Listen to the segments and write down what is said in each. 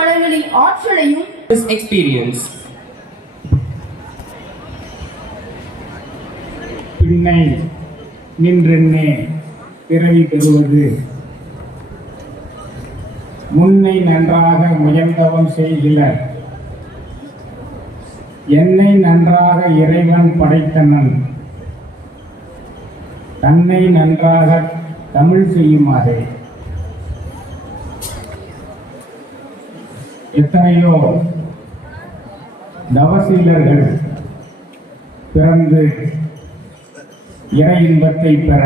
பாடங்களின் ஆற்றலையும் experience. பின்னை நின்றென்னே பிறவி பெறுவது. முன்னை நன்றாக முயன்றவம் செய்கிறார் என்னை நன்றாக இறைவன் படைத்தனன். தன்னை நன்றாக தமிழ் செய்யுமாறே. எத்தனையோ தவசீலர்கள் பிறந்து இறை இன்பத்தை பெற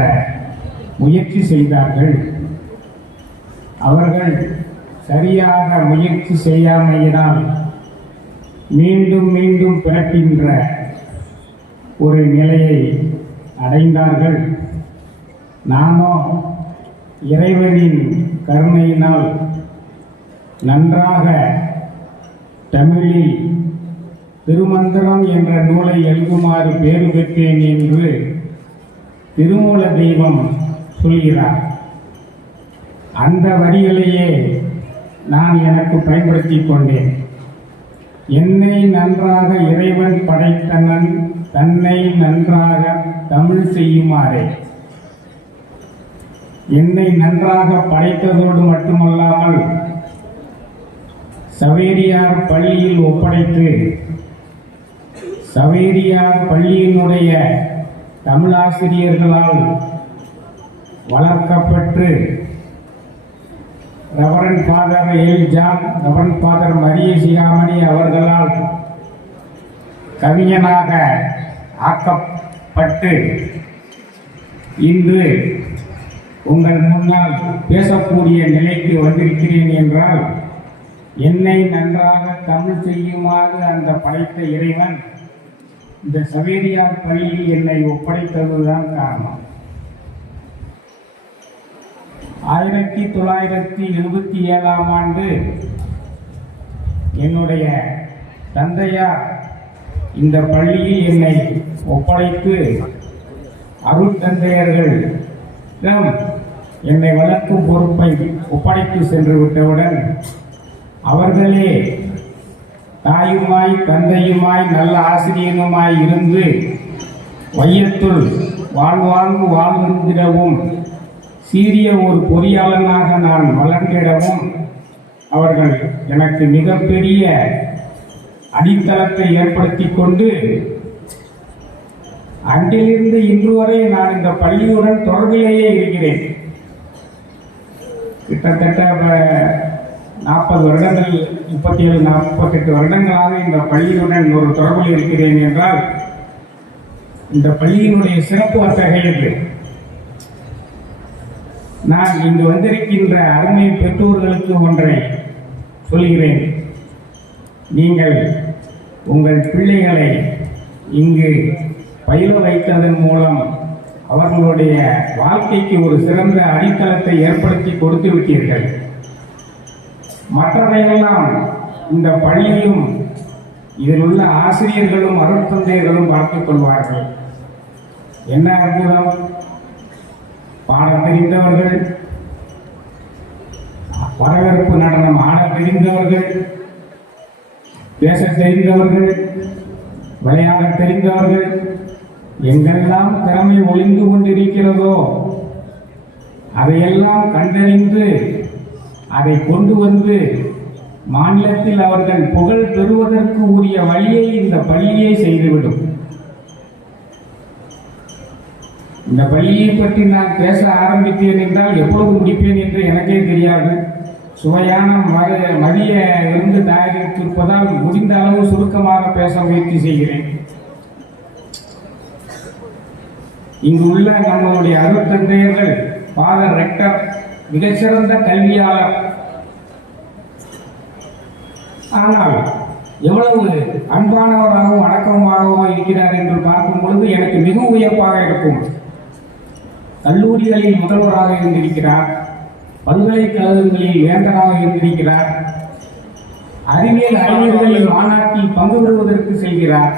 முயற்சி செய்தார்கள். அவர்கள் சரியாக முயற்சி செய்யாமையினால் மீண்டும் மீண்டும் பிறக்கின்ற ஒரு நிலையை அடைந்தார்கள். நாமோ இறைவனின் கருணையினால் நன்றாக தமிழில் திருமந்திரம் என்ற நூலை எழுதுமாறு பேறு பெற்றேன் என்று திருமூல தெய்வம் சொல்கிறார். அந்த வரிகளையே நான் எனக்கு பயன்படுத்திக் கொண்டேன். என்னை நன்றாக இறைவன் படைத்தனன் தன்னை நன்றாக தமிழ் செய்யுமாறே. என்னை நன்றாக படைத்ததோடு மட்டுமல்லாமல் சவேரியார் பள்ளியில் ஒப்படைத்து சவேரியார் பள்ளியினுடைய தமிழாசிரியர்களால் வளர்க்கப்பட்டு reverend father L John reverend father Maria Sigamani அவர்களால் கவிஞனாக ஆக்கப்பட்டு இன்று உங்கள் முன்னால் பேசக்கூடிய நிலைக்கு வந்திருக்கிறேன் என்றால் என்னை நன்றாக தமிழ் செய்யுமாறு அந்த படைத்த இறைவன் இந்த சவேரியார் பள்ளியில் என்னை ஒப்படைத்ததுதான் காரணம். ஆயிரத்தி தொள்ளாயிரத்தி எழுபத்தி ஏழாம் ஆண்டு என்னுடைய தந்தையார் இந்த பள்ளியில் என்னை ஒப்படைத்து அருள் தந்தையர்களிடம் என்னை வளர்க்கும் பொறுப்பை ஒப்படைத்து சென்று விட்டவுடன் அவர்களே தாயுமாய் தந்தையுமாய் நல்ல ஆசிரியனுமாய் இருந்து வையத்துள் வாழ்வாழ்வு வாழ்ந்திடவும் சீரிய ஒரு பொறியாளனாக நான் வளர்ந்திடவும் அவர்கள் எனக்கு மிகப்பெரிய அடித்தளத்தை ஏற்படுத்தி கொண்டு அன்றிலிருந்து இன்று வரை நான் இந்த பள்ளியுடன் தொடர்பிலேயே இருக்கிறேன். கிட்டத்தட்ட நாற்பது வருடங்கள் முப்பத்தி ஏழு நாற்பத்தெட்டு வருடங்களாக இந்த பள்ளியுடன் ஒரு தொடர்பில் இருக்கிறேன் என்றால் இந்த பள்ளியினுடைய சிறப்பு அத்தகையது நான் இங்கு வந்திருக்கின்ற அருமை பெற்றோர்களுக்கு ஒன்றை சொல்கிறேன் நீங்கள் உங்கள் பிள்ளைகளை இங்கு பயில வைத்ததன் மூலம் அவர்களுடைய வாழ்க்கைக்கு ஒரு சிறந்த அடித்தளத்தை ஏற்படுத்தி கொடுத்து விட்டீர்கள். மற்றதையெல்லாம் இந்த பள்ளியும் இதில் உள்ள ஆசிரியர்களும் அருட்தந்தையர்களும் பார்த்துக் கொள்வார்கள். என்ன அற்புதம்? பாடம் தெரிந்தவர்கள் வரவேற்பு நடனம் ஆட தெரிந்தவர்கள் பேச தெரிந்தவர்கள் விளையாட தெரிந்தவர்கள் எங்கெல்லாம் திறமை ஒளிந்து கொண்டிருக்கிறதோ அதையெல்லாம் கண்டறிந்து அதை கொண்டு வந்து மாநிலத்தில் அவர்கள் புகழ் பெறுவதற்கு உரிய வழியை இந்த பள்ளியே செய்துவிடும். இந்த பள்ளியை பற்றி நான் பேச ஆரம்பித்தேன் என்றால் எப்பொழுது முடிப்பேன் என்று எனக்கே தெரியாது. சுவையான மதிய இருந்து தயாரித்திருப்பதால் முடிந்த அளவு சுருக்கமாக பேச முயற்சி செய்கிறேன். இங்கு உள்ள நம்மளுடைய அருட்தந்தையர்கள் ஃபாதர் ரெக்டர் மிகச்சிறந்த கல்வியாளர். ஆனால் எவ்வளவு அன்பானவராகவும் அடக்கமாகவும் இருக்கிறார் என்று பார்க்கும் பொழுது எனக்கு மிக உயர்ப்பாக இருக்கும். கல்லூரிகளில் முதல்வராக இருந்திருக்கிறார். பல்கலைக்கழகங்களில் வேந்தராக இருந்திருக்கிறார். அறிவியல் அறிஞர்களின் மாநாட்டில் பங்கு பெறுவதற்கு செல்கிறார்.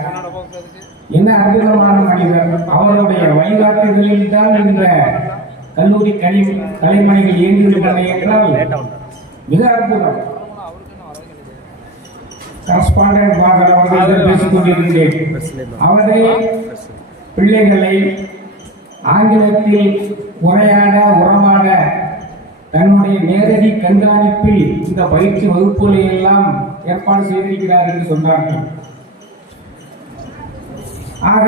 என்ன அற்புதமான மனிதர். அவருடைய வழிகாட்டுதலில் தான் என்ற கல்லூரி கலை கலைமணிகள் இயங்குகின்றன என்றால் மிக அற்புதம். கரஸ்பாண்டன்ட் ஃபாதர் அவர்களிடம் பேசிக் கொண்டிருந்தேன் அவரே பிள்ளைகளை ஆங்கிலத்தில் உரையாட உறவாட தன்னுடைய நேரடி கண்காணிப்பில் இந்த பயிற்சி வகுப்புகளை எல்லாம் ஏற்பாடு செய்திருக்கிறார் என்று சொன்னார்கள். ஆக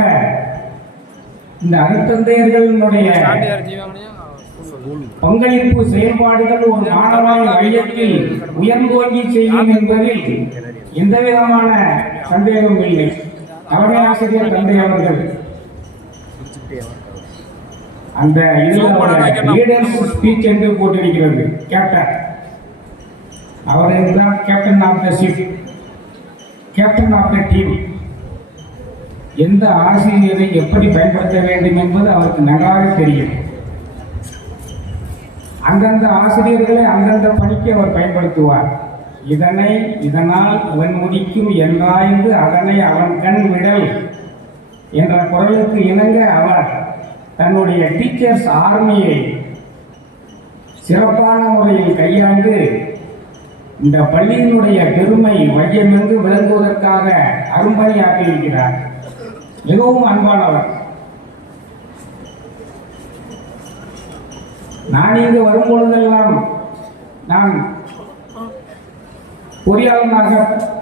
இந்த அருத்தந்தையர்களுடைய பங்களிப்பு செயல்பாடுகள் ஒரு மாணவன் மையத்தில் உயர்ந்தோங்கி செய்யும் என்பதில் எந்த விதமான சந்தேகமும் இல்லை. தலைமை ஆசிரியர் தந்தை அவர்கள். அந்த லீடர்ஸ் ஸ்பீச் என்று போட்டிருக்கிறது. கேப்டன் அவர் தான் captain of the ship captain of the team எந்த ஆசிரியரை எப்படி பயன்படுத்த வேண்டும் என்பது அவருக்கு நன்றாக தெரியும். அந்தந்த ஆசிரியர்களை அந்தந்த பணிக்கு அவர் பயன்படுத்துவார். இதனை இதனால் இவன் முடிக்கும் என்றாய்ந்து அதனை அவன் கண் விடல் என்ற குரலுக்கு இணங்க அவர் தன்னுடைய டீச்சர்ஸ் ஆர்மியை சிறப்பான முறையில் கையாண்டு இந்த பள்ளியினுடைய பெருமை மையமெங்கு விளங்குவதற்காக அரும்பணியாற்றியிருக்கிறார் மிகவும் அன்பானவர். நான் இங்கு வரும் பொழுதெல்லாம் நான் பொறியாளனாக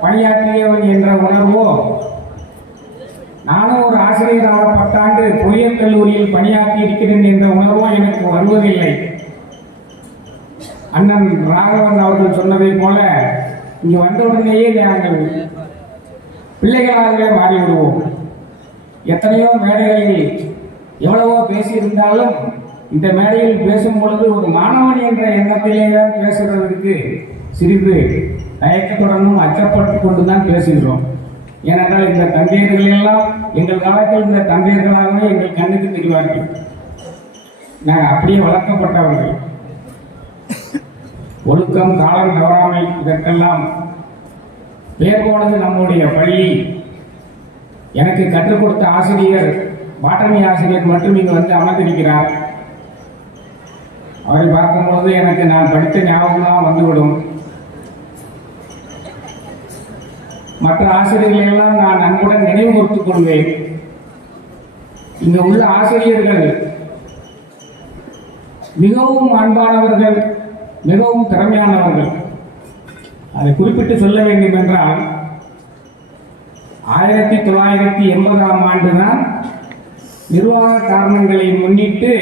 பணியாற்றியவன் என்ற உணர்வோ நானும் ஒரு ஆசிரியராக பத்தாண்டு பொறியியல் கல்லூரியில் பணியாற்றி இருக்கிறேன் என்ற உணர்வோ எனக்கு வருவதில்லை. அண்ணன் ராகவன் அவர்கள் சொன்னதைப் போல இங்கு வந்தவுடனேயே நாங்கள் பிள்ளைகளாகவே மாறிவிடுவோம். எத்தனையோ மேடைகளில் எவ்வளவோ பேசியிருந்தாலும் இந்த மேடையில் பேசும் பொழுது ஒரு மாணவன் என்ற எண்ணத்திலே தான் பேசுறதற்கு சிறிது தயக்கத்துடனும் அச்சப்பட்டு கொண்டு தான் பேசுகிறோம். ஏனென்றால் இந்த தந்தையர்கள் எல்லாம் எங்கள் காலத்தில் இந்த தந்தையர்களாகவே எங்கள் கண்ணுக்கு தெரிவார்கள். நாங்கள் அப்படியே வளர்க்கப்பட்டவர்கள். ஒழுக்கம் காலம் தவறாமை இதற்கெல்லாம் பேர் போனது நம்முடைய பள்ளி. எனக்கு கற்றுக் கொடுத்த ஆசிரியர் பாட்டமி ஆசிரியர் மட்டும் இங்கு வந்து அமர்ந்திருக்கிறார். அவரை பார்க்கும்போது எனக்கு நான் படித்த ஞாபகம் வந்துவிடும். மற்ற ஆசிரியர்களை எல்லாம் நான் அன்புடன் நினைவு கூர்த்துக் கொள்வேன். இங்க உள்ள ஆசிரியர்கள் மிகவும் அன்பானவர்கள் மிகவும் திறமையானவர்கள். அதை குறிப்பிட்டு சொல்ல வேண்டும் என்றால் ஆயிரத்தி தொள்ளாயிரத்தி எண்பதாம் ஆண்டு தான் நிர்வாக காரணங்களை முன்னிட்டு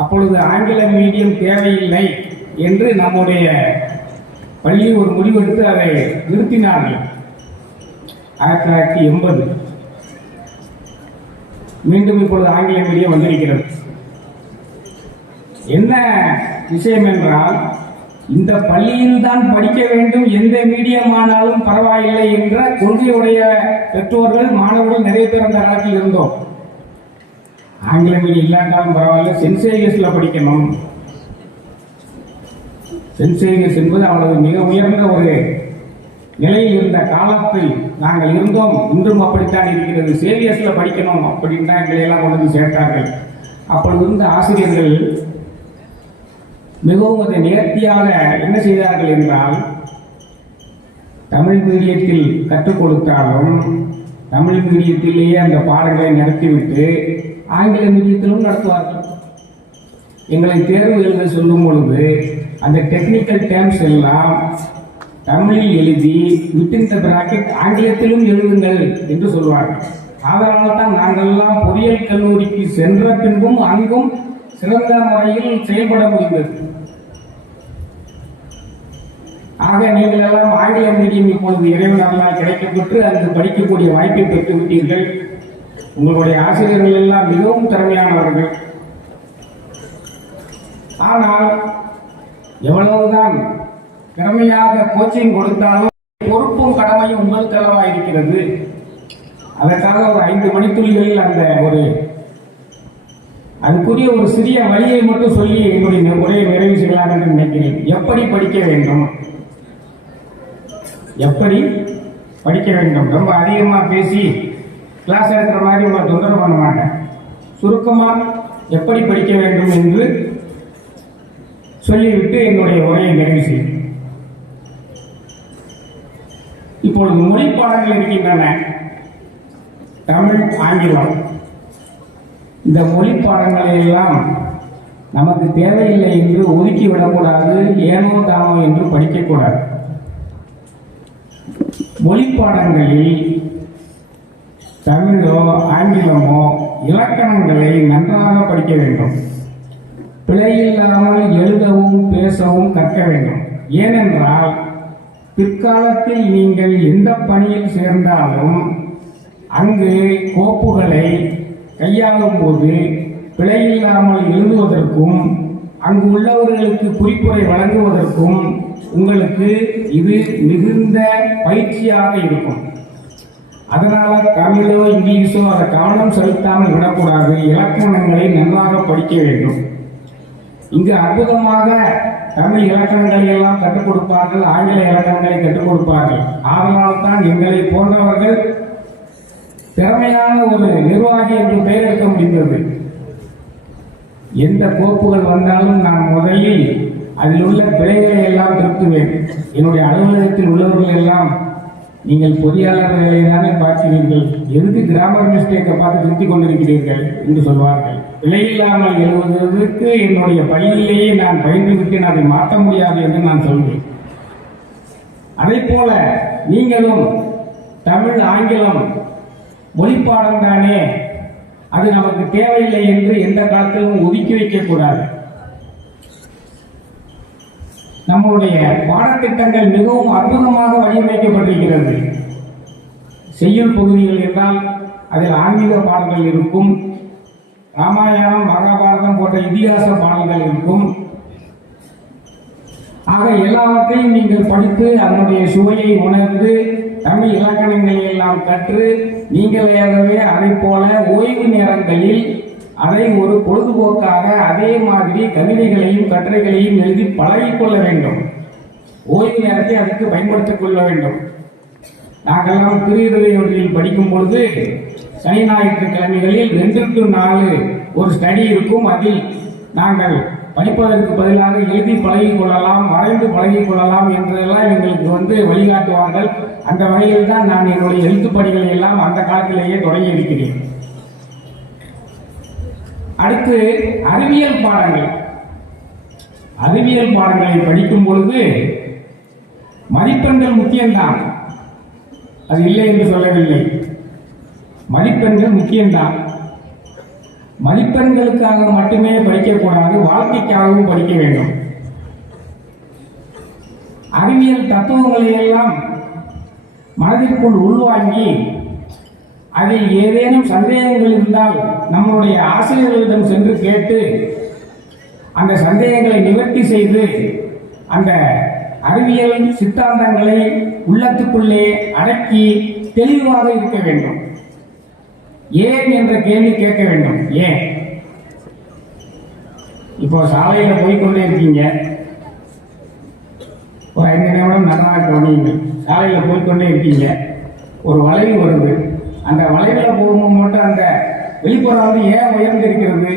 அப்பொழுது ஆங்கில மீடியம் தேவையில்லை என்று நம்முடைய பள்ளி ஒரு முடிவெடுத்து அதை நிறுத்தினார்கள். ஆயிரத்தி தொள்ளாயிரத்தி எண்பது. மீண்டும் இப்பொழுது ஆங்கில மீடியம் வந்திருக்கிறது. என்ன விஷயம் என்றால் இந்த பள்ளியில் தான் படிக்க வேண்டும் எந்த மீடியம் ஆனாலும் பரவாயில்லை என்ற கொள்கையுடைய பெற்றோர்கள் மாணவர்கள் நிறைய பேர் அந்த காலத்தில் இருந்தோம். ஆங்கில மீடியம் இல்லாட்டாலும் பரவாயில்ல. சென்சேரியஸ்ல படிக்கணும். சென்சேரியஸ் என்பது அவ்வளவு மிக உயர்ந்த ஒரு நிலையில் இருந்த காலத்தில் நாங்கள் இருந்தோம். இன்றும் அப்படித்தான் இருக்கிறது. சேவியர்ஸ்ல படிக்கணும் அப்படின்னு தான் எங்களையெல்லாம் கொண்டு வந்து சேர்த்தார்கள். அப்பொழுது இருந்த ஆசிரியர்கள் மிகவும் அதை நேர்த்தியாக என்ன செய்தார்கள் என்றால் தமிழ் மீடியத்தில் கற்றுக் கொடுத்தாலும் தமிழ் மீடியத்திலேயே அந்த பாடங்களை நடத்திவிட்டு ஆங்கில மீடியத்திலும் நடத்துவார்கள். எங்களை தேர்வு எழுத சொல்லும் பொழுது அந்த டெக்னிக்கல் டேர்ம்ஸ் எல்லாம் தமிழில் எழுதி வித்தின் த பிராக்கெட் ஆங்கிலத்திலும் எழுதுங்கள் என்று சொல்வார்கள். அதனால தான் நாங்கள்லாம் பொறியியல் கல்லூரிக்கு சென்ற பின்பும் அங்கும் சிறந்த முறையில் செயல்பட முடிந்தது. ஆக நீங்கள் எல்லாம் ஆங்கில மீடியம் இப்பொழுது இறைவன் கிடைக்கப்பட்டு கிடைக்கப்பெற்று அங்கு படிக்கக்கூடிய வாய்ப்பை பெற்று விட்டீர்கள். உங்களுடைய ஆசிரியர்கள் எல்லாம் மிகவும் திறமையானவர்கள். ஆனால் எவ்வளவுதான் திறமையாக கோச்சிங் கொடுத்தாலும் பொறுப்பும் கடமையும் உங்களுக்கு தலைவா இருக்கிறது. அதற்காக ஒரு ஐந்து மணித்துளிகளில் அந்த ஒரு அதுக்குரிய ஒரு சிறிய வழியை மட்டும் சொல்லி என்னுடைய உரையை நிறைவு செய்யலாம் என்று நினைக்கிறேன். எப்படி படிக்க வேண்டும்? எப்படி படிக்க வேண்டும்? ரொம்ப அதிகமாக பேசி கிளாஸ் எடுக்கிற மாதிரி உங்களை தொந்தரவு பண்ண மாட்டேன். சுருக்கமாக எப்படி படிக்க வேண்டும் என்று சொல்லிவிட்டு என்னுடைய உரையை நிறைவு செய்யும் இப்பொழுது மொழி பாடங்கள் இருக்கின்றன. தமிழ் ஆங்கிலம். இந்த மொழி பாடங்களை எல்லாம் நமக்கு தேவையில்லை என்று ஒதுக்கி விடக்கூடாது ஏனோ தானோ என்று படிக்கக்கூடாது. மொழி பாடங்களில் தமிழோ ஆங்கிலமோ இலக்கணங்களை நன்றாக படிக்க வேண்டும். பிழையில்லாமல் எழுதவும் பேசவும் கற்க வேண்டும். ஏனென்றால் பிற்காலத்தில் நீங்கள் எந்த பணியில் சேர்ந்தாலும் அங்கு கோப்புகளை கையாளும் போது பிழையில்லாமல் எழுதுவதற்கும் அங்கு உள்ளவர்களுக்கு குறிப்புரை வழங்குவதற்கும் உங்களுக்கு இது மிகுந்த பயிற்சியாக இருக்கும். அதனால தமிழோ இங்கிலீஷோ அதை கவனம் செலுத்தாமல் விடக்கூடாது. இலக்கணங்களை நன்றாக படிக்க வேண்டும். இங்கு அற்புதமாக தமிழ் இலக்கணங்களை எல்லாம் கற்றுக் கொடுப்பார்கள். ஆங்கில இலக்கணங்களை கற்றுக் கொடுப்பார்கள். அதனால் தான் எங்களை போன்றவர்கள் திறமையான ஒரு நிர்வாகி என்று பெயர் எடுக்க முடிந்தது. எந்த கோப்புகள் வந்தாலும் நான் முதலில் அதில் உள்ள பிழைகளை எல்லாம் திருத்துவேன். என்னுடைய அலுவலகத்தில் உள்ளவர்கள் எல்லாம் நீங்கள் பொறியாளர் தானே பார்க்கிறீர்கள் எதுக்கு கிராமர் மிஸ்டேக்கை பார்த்து திருத்திக் கொண்டிருக்கிறீர்கள் என்று சொல்வார்கள். பிழையில்லாமல் எழுதுவதற்கு என்னுடைய பள்ளியிலேயே நான் பயின்று விட்டேன் அதை மாற்ற முடியாது என்று நான் சொல்வேன். அதே போல நீங்களும் தமிழ் ஆங்கிலம் மொழிப்பாடம் தானே அது நமக்கு தேவையில்லை என்று எந்த காலத்திலும் ஒதுக்கி வைக்கக்கூடாது நம்முடைய பாடத்திட்டங்கள் மிகவும் அற்புதமாக வடிவமைக்கப்பட்டிருக்கிறது. செய்யுள் பகுதிகள் என்றால் அதில் ஆன்மீக பாடல்கள் இருக்கும் ராமாயணம் மகாபாரதம் போன்ற இதிகாச பாடல்கள் இருக்கும். ஆக எல்லாவற்றையும் நீங்கள் படித்து அதனுடைய சுவையை உணர்ந்து தமிழ் இலக்கணங்களை எல்லாம் கற்று நீங்களாகவே அதை போல ஓய்வு நேரங்களில் அதை ஒரு பொழுதுபோக்காக அதே மாதிரி கவிதைகளையும் கட்டுரைகளையும் எழுதி பழகிக்கொள்ள வேண்டும். ஓய்வு நேரத்தை அதுக்கு பயன்படுத்திக் கொள்ள வேண்டும். நாங்கள்லாம் திருஇருவையொன்றில் படிக்கும் பொழுது சனி ஞாயிற்றுக்கிழமைகளில் ரெண்டு நாலு ஒரு ஸ்டடி இருக்கும். அதில் நாங்கள் படிப்பதற்கு பதிலாக எழுதி பழகிக் கொள்ளலாம் வரைந்து பழகிக் கொள்ளலாம் என்றெல்லாம் எங்களுக்கு வந்து வழிகாட்டுவார்கள். அந்த வகையில் தான் நான் என்னுடைய எழுத்து பணிகளை எல்லாம் அந்த காலத்திலேயே தொடங்கி இருக்கிறேன். அடுத்து அறிவியல் பாடங்கள். அறிவியல் பாடங்களை படிக்கும் பொழுது மதிப்பெண்கள் முக்கியம்தான். அது இல்லை என்று சொல்லவில்லை. மதிப்பெண்கள் முக்கியம்தான். மதிப்பெண்களுக்காக மட்டுமே படிக்கக்கூடாது வாழ்க்கைக்காகவும் படிக்க வேண்டும். அறிவியல் தத்துவங்களை எல்லாம் மனதிற்குள் உள்வாங்கி அதில் ஏதேனும் சந்தேகங்கள் இருந்தால் நம்மளுடைய ஆசிரியர்களிடம் சென்று கேட்டு அந்த சந்தேகங்களை நிவர்த்தி செய்து அந்த அறிவியல் சித்தாந்தங்களை உள்ளத்துக்குள்ளே அடக்கி தெளிவாக இருக்க வேண்டும். ஏன் என்ற கேள்வி கேட்க வேண்டும். ஏன்? இப்போ சாலையில போய்கொண்டே இருக்கீங்க. ஒரு ஐந்து நிமிடம் நல்லா கவனியுங்கள் சாலையில போய்க்கொண்டே இருக்கீங்க. ஒரு வளைவு வருது. அந்த வளைவுல போகும்போது மட்டும் அந்த வெளிப்புறம் வந்து ஏன் உயர்ந்து இருக்கிறது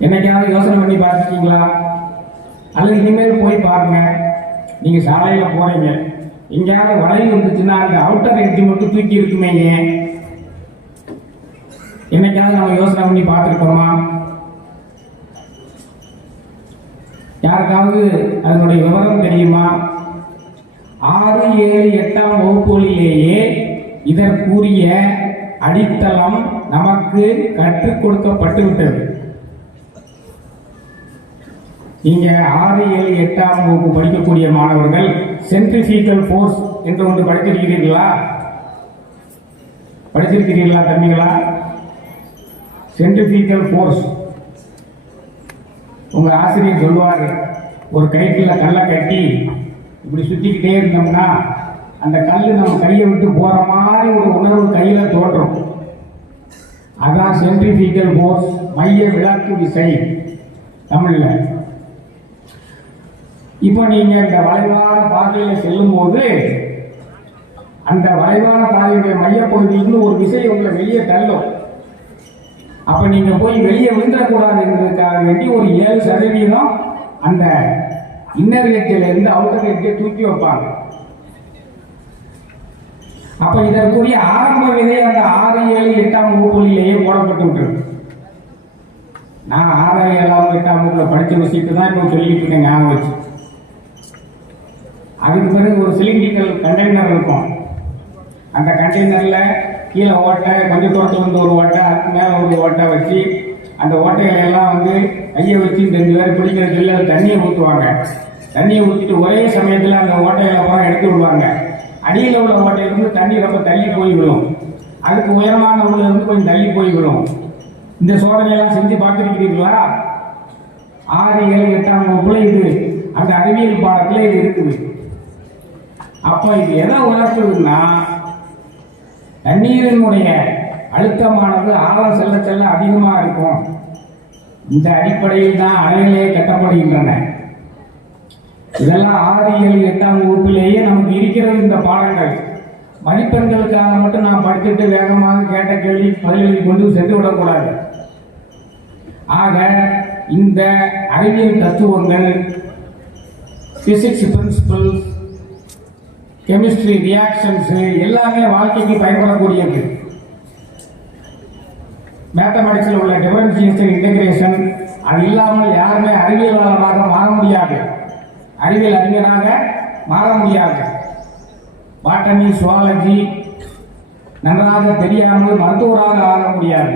என்னைக்காவது யோசனை பண்ணி பார்த்துருக்கீங்களா? அல்லது இனிமேல் போய் பாருங்க. நீங்க சாலையில போறீங்க. எங்கேயாவது வளைவு இருந்துச்சுன்னா அந்த அவுட்டர் எட்ஜி மட்டும் தூக்கி இருக்குமே ஏன்? என்னைக்காவது நம்ம யோசனை பண்ணி பார்த்துருக்கோமா? யாருக்காவது அதனுடைய விவரம் தெரியுமா? ஆறு ஏழு எட்டாம் வகுப்புகளிலேயே இதற்குரிய அடித்தளம் நமக்கு கற்றுக் கொடுக்கப்பட்டுவிட்டது. நீங்க ஆறு ஏழு எட்டாம் வகுப்பு படிக்கக்கூடிய மாணவர்கள் சென்ட்ரிஃபிகல் ஃபோர்ஸ் என்று ஒன்று படித்திருக்கிறீர்களா? படிச்சிருக்கிறீர்களா தம்பிகளா? சென்ட்ரிஃபிகல் ஃபோர்ஸ் உங்க ஆசிரியர் சொல்வார் ஒரு கைக்குள்ள கல்லை கட்டி இப்படி சுற்றிக்கிட்டே இருந்தோம்னா அந்த கல் நம்ம கையை விட்டு போகிற மாதிரி ஒரு உணர்வு கையில் தோன்றும். அதான் சென்ட்ரிஃபிகல் ஃபோர்ஸ் மைய விளக்கு விசை தமிழில். இப்போ நீங்கள் இந்த வளைவான பாதையில் செல்லும் போது அந்த வளைவான பாதையுடைய மையப்பகுதியிலிருந்து ஒரு விசை உங்களை வெளியே தள்ளும். அப்போ நீங்கள் போய் வெளியே விழுந்துடக்கூடாது என்பதற்காக வேண்டி ஒரு ஏழு சதவீதம் அந்த இன்னர் இருந்து அவுட்டர் எட்டை தூக்கி வைப்பாங்க. அப்ப இதற்குரிய ஆரம்ப விதை அந்த ஆறு ஏழு எட்டாம் வகுப்புகளிலேயே போடப்பட்டு விட்டுருக்கு நான் ஆறாவது ஏழாவது எட்டாம் வகுப்புல படிச்ச விஷயத்தை தான் இப்போ சொல்லிட்டு இருக்கேன் ஞாபகம் வச்சு. அதுக்கு பிறகு ஒரு சிலிண்டிக்கல் கண்டெய்னர் இருக்கும். அந்த கண்டெய்னர்ல கீழே ஓட்டை கொஞ்சம் தூரத்துல வந்து ஒரு ஓட்டை அதுக்கு மேல ஒரு ஓட்டை வச்சு அந்த ஓட்டைகளை எல்லாம் வந்து கையை வச்சு இந்த ரெண்டு பேரும் பிடிக்கிற இல்லை தண்ணியை ஊற்றுவாங்க தண்ணியை ஊற்றிட்டு ஒரே சமயத்தில் அந்த ஓட்டைகளை அப்புறம் எடுத்து விடுவாங்க. அடியில் உள்ள ஓட்டையிலிருந்து தண்ணி ரொம்ப தள்ளி போய் விடும். அதுக்கு உயரமான உள்ள கொஞ்சம் தள்ளி போய் விடும். இந்த சோதனையெல்லாம் செஞ்சு பார்த்துருக்கிறீங்களா ஆறு ஏழு எட்டாம் வகுப்புல இது அந்த அறிவியல் பாடத்தில் இது இருக்குது. அப்போ இது எதை உணர்த்துதுன்னா தண்ணீரினுடைய அழுத்தமானது ஆழம் செல்ல செல்ல அதிகமாக இருக்கும். இந்த அடிப்படையில் தான் அணைகளே கட்டப்படுகின்றன. இதெல்லாம் ஆறு ஏழு எட்டாம் வகுப்பிலேயே நமக்கு இருக்கிறது இந்த பாடங்கள். மதிப்பெண்களுக்காக மட்டும் நாம் படித்துட்டு வேகமாக கேட்ட கேள்வி பதிலளி கொண்டு சென்று விடக்கூடாது. ஆக இந்த அறிவியல் தத்துவங்கள் பிசிக்ஸ் பிரின்சிபல்ஸ் கெமிஸ்ட்ரி ரியாக்ஷன்ஸு எல்லாமே வாழ்க்கைக்கு பயன்படக்கூடியது. மேத்தமெட்டிக்ஸில் உள்ள டிஃபரன்சியேஷன் இன்டகிரேஷன் அது இல்லாமல் யாருமே அறிவியலாளராக மாற முடியாது. அறிவியல் அறிஞராக மாற முடியாது. பாட்டனி சுவாலஜி நன்றாக தெரியாமல் மருத்துவராக ஆக முடியாது.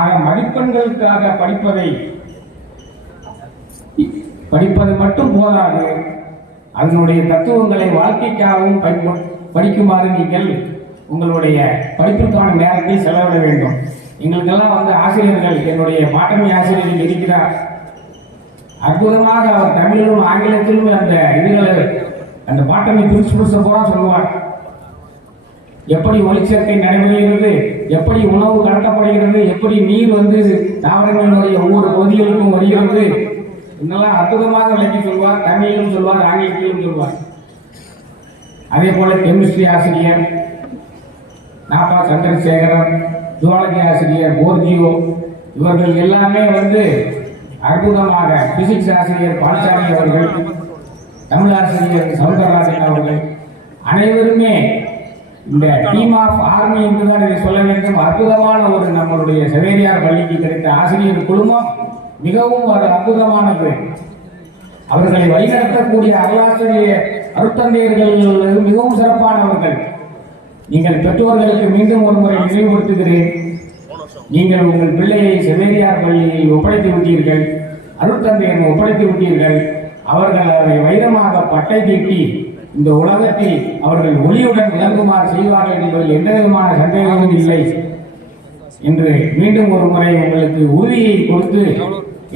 ஆக மதிப்பெண்களுக்காக படிப்பதை படிப்பது மட்டும் போதாது. அதனுடைய தத்துவங்களை வாழ்க்கைக்காகவும் படிக்குமாறு நீங்கள் உங்களுடைய படிப்பிற்கான நேரத்தை செலவிட வேண்டும். எங்களுக்கெல்லாம் வந்து ஆசிரியர்கள் என்னுடைய மாட்டமை ஆசிரியர்கள் இருக்கிறார் அற்புதமாக அவர் தமிழிலும் ஆங்கிலத்திலும் அந்த இதுகளை அந்த பாட்டமி பிடிச்ச பூரா சொல்லுவார். எப்படி ஒளிச்சேர்க்கை நடைபெறுகிறது எப்படி உணவு கடத்தப்படுகிறது எப்படி நீர் வந்து தாவரங்களினுடைய ஒவ்வொரு பகுதிகளுக்கும் வருகிறது. இதெல்லாம் அற்புதமாக விளக்கி சொல்வார் தமிழிலும் சொல்வார் ஆங்கிலத்திலும் சொல்வார். அதே போல கெமிஸ்ட்ரி ஆசிரியர் நாப்பா சந்திரசேகரன் ஜுவாலஜி ஆசிரியர் போர்ஜியோ இவர்கள் எல்லாமே வந்து அற்புதமாக பிசிக்ஸ் ஆசிரியர் பால்சாமி அவர்கள் தமிழ் ஆசிரியர் சவுந்தரராஜன் அவர்கள் அனைவருமே இந்த டீம் ஆஃப் ஆர்மி என்றுதான் இதை சொல்ல வேண்டும். அற்புதமான ஒரு நம்மளுடைய செவேரியார் பள்ளிக்கு கிடைத்த ஆசிரியர் குழுமம் மிகவும் ஒரு அற்புதமானது. அவர்களை வழிநடத்தக்கூடிய அருளாசிரியர் அருத்தந்தையர்கள் மிகவும் சிறப்பானவர்கள். நீங்கள் பெற்றோர்களுக்கு மீண்டும் ஒரு முறை நினைவுபடுத்துகிறேன். நீங்கள் உங்கள் பிள்ளையை செவேரியார் பள்ளியில் ஒப்படைத்து விட்டீர்கள். அருட்தந்தையர் ஒப்படைத்து விட்டீர்கள். அவர்கள் அதை வைரமாக பட்டை தீட்டி இந்த உலகத்தில் அவர்கள் ஒளியுடன் விளங்குமாறு செய்வார்கள் என்பதில் எந்த விதமான சந்தேகமும் இல்லை. என்று மீண்டும் ஒரு முறை உங்களுக்கு உறுதியை கொடுத்து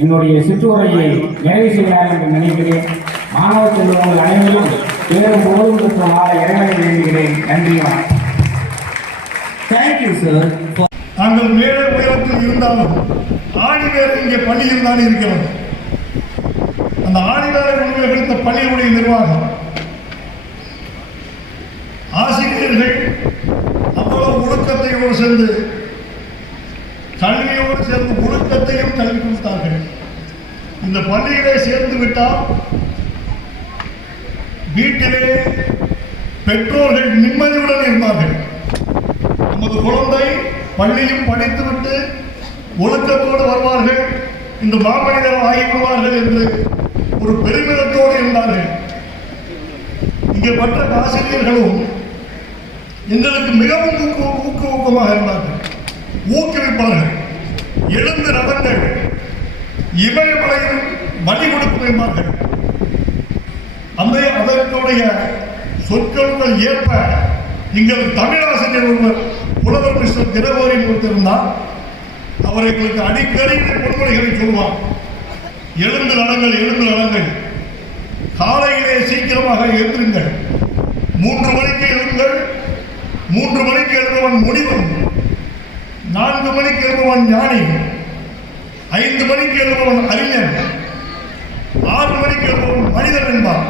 என்னுடைய சிற்றுரையை நிறைவு செய்யலாம் என்று நினைக்கிறேன். மாணவ செல்வங்கள் அனைவரும் பேரும் போதும் பெற்றமாக இறங்க வேண்டுகிறேன். நன்றி வணக்கம். Thank you, நாங்கள் மேலே உயரத்தில் இருந்தாலும் ஆணிவேர் இங்கே பள்ளியில் தான் இருக்கிறது. அந்த ஆணிவேரை உண்மையை எடுத்த பள்ளியுடைய நிர்வாகம். ஆசிரியர்கள் அவ்வளவு ஒழுக்கத்தையோடு சேர்ந்து கல்வியோடு சேர்ந்து ஒழுக்கத்தையும் கல்வி கொடுத்தார்கள். இந்த பள்ளியிலே சேர்ந்து விட்டால் வீட்டிலே பெற்றோர்கள் நிம்மதியுடன் இருந்தார்கள் நமது குழந்தை பள்ளியும் படித்துவிட்டு ஒழுக்கத்தோடு வருவார்கள் இந்த மாமனிதர் ஆகிவிடுவார்கள் என்று ஒரு பெருமிதத்தோடு இருந்தார்கள். இங்கே மற்ற ஆசிரியர்களும் எங்களுக்கு மிகவும் ஊக்கு ஊக்க ஊக்கமாக இருந்தார்கள். ஊக்குவிப்பார்கள். எழுந்து நடங்கள். இமயமலையில் வழி கொடுக்கும் என்பார்கள். அந்த அதற்குடைய சொற்களுக்கு ஏற்ப எங்கள் தமிழாசிரியர் ஒருவர் புலவர் மிஸ்டர் தினகோரி கொடுத்திருந்தார் அவர் எங்களுக்கு அடிக்கடி இந்த பொன்மொழிகளை சொல்வார் எழுந்து நடங்கள் எழுந்து நடங்கள். காலையிலே சீக்கிரமாக எழுந்திருங்கள். மூன்று மணிக்கு எழுங்கள். மூன்று மணிக்கு எழுபவன் முடிவன். நான்கு மணிக்கு எழுபவன் ஞானி. ஐந்து மணிக்கு எழுபவன் அறிஞன். ஆறு மணிக்கு எழுபவன் மனிதன் என்பார்.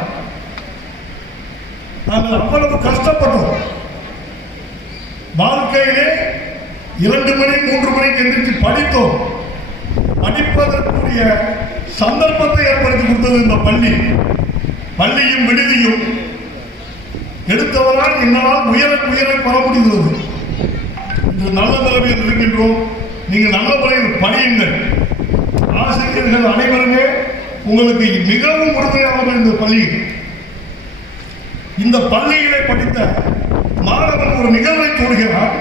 நாங்கள் அவ்வளவு கஷ்டப்பட்டோம். வாழ்க்கையிலே இரண்டு மணி மூன்று மணிக்கு எந்திரிச்சு படித்தோம். படிப்பதற்குரிய சந்தர்ப்பத்தை ஏற்படுத்தி கொடுத்தது இந்த பள்ளி. பள்ளியும் விடுதியும் எடுத்தவரால் என்னால் உயர உயர பெற முடிகிறது. இன்று நல்ல நிலைமையில் இருக்கின்றோம். நீங்கள் நல்ல முறையில் படியுங்கள். ஆசிரியர்கள் அனைவருமே உங்களுக்கு மிகவும் உறுதியானவர் இந்த பள்ளியில் இந்த பள்ளியிலே படித்த மாணவன் ஒரு நிகழ்வை கூறுகிறார்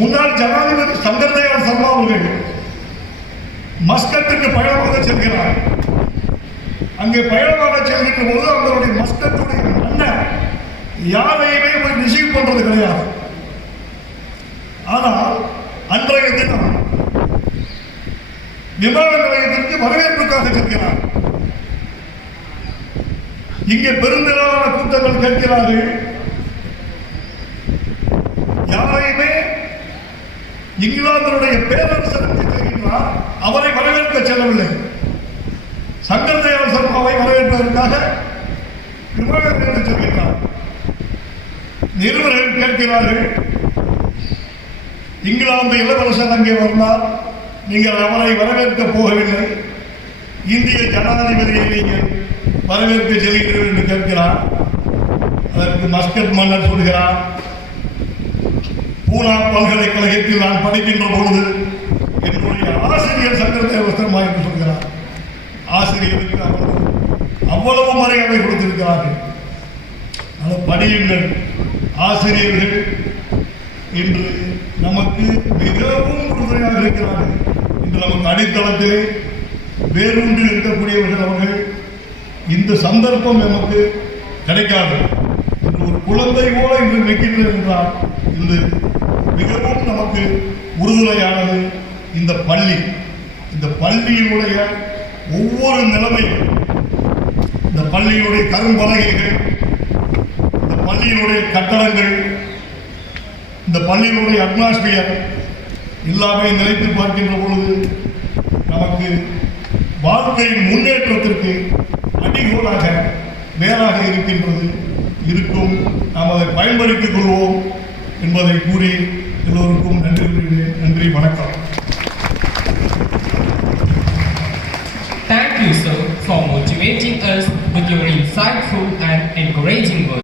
முன்னாள் ஜனாதிபதி சங்கர் சர்மா அவர்கள் மஸ்கட்டுக்கு பயணமாக செல்கிறார். அங்கே பயணமாக செல்கின்ற போது அவருடைய மஸ்கட்டுடைய அண்ணன் யாரையுமே போய் ரிசீவ் பண்றது கிடையாது. ஆனால் அன்றைய தினம் விமான நிலையத்திற்கு வரவேற்புக்காக செல்கிறார். இங்கே பெருந்திரளான கூட்டங்கள் கேட்கிறார்கள். யாரையுமே இங்கிலாந்தினுடைய பேரரசருக்கு தெரியுமா அவரை வரவேற்க செல்லவில்லை. சங்கர் தயாள் சர்மாவை வரவேற்பதற்காக விமான நிலையத்தில் செல்கின்றார். நிருபர்கள் கேட்கிறார்கள் இங்கிலாந்து இளவரசர் அங்கே வந்தால் நீங்கள் அவரை வரவேற்க போகவில்லை. இந்திய ஜனாதிபதியை நீங்கள் வரவேற்பை செல்கிறீர்கள் என்று கேட்கிறான். அதற்கு மஸ்கட் மன்னர் சொல்கிறார் பூனா பல்கலைக்கழகத்தில் நான் படிக்கின்ற பொழுது என்னுடைய ஆசிரியர் சங்கர் வஸ்திரமா என்று சொல்கிறார். ஆசிரியருக்கு அவர்கள் அவ்வளவு மரியாதை கொடுத்திருக்கிறார்கள். அதை படியுங்கள். ஆசிரியர்கள் இன்று நமக்கு மிகவும் உறுதுணையாக இருக்கிறார்கள். இன்று நமக்கு அடித்தளத்திலே வேரூன்றில் இருக்கக்கூடியவர்கள் அவர்கள் இந்த சந்தர்ப்பம் நமக்கு கிடைக்காது. இன்று ஒரு குழந்தை போல இன்று நிற்கின்றது என்றால் இது மிகவும் நமக்கு உறுதுணையானது இந்த பள்ளி. இந்த பள்ளியினுடைய ஒவ்வொரு நிலைமையும் இந்த பள்ளியினுடைய கரும்பலகைகள் இந்த பள்ளியினுடைய கட்டடங்கள் இந்த பள்ளியினுடைய அட்மாஸ்பியர் எல்லாமே நினைத்து பார்க்கின்ற பொழுது நமக்கு வாழ்க்கையின் முன்னேற்றத்திற்கு அடிகோலாக மேலாக இருக்கின்றது. இருக்கும். நாம் அதை பயன்படுத்திக் கொள்வோம் என்பதை கூறி எல்லோருக்கும் நன்றி கூறுகிறேன் நன்றி வணக்கம். Thank you, sir, for motivating us with your insightful and encouraging words.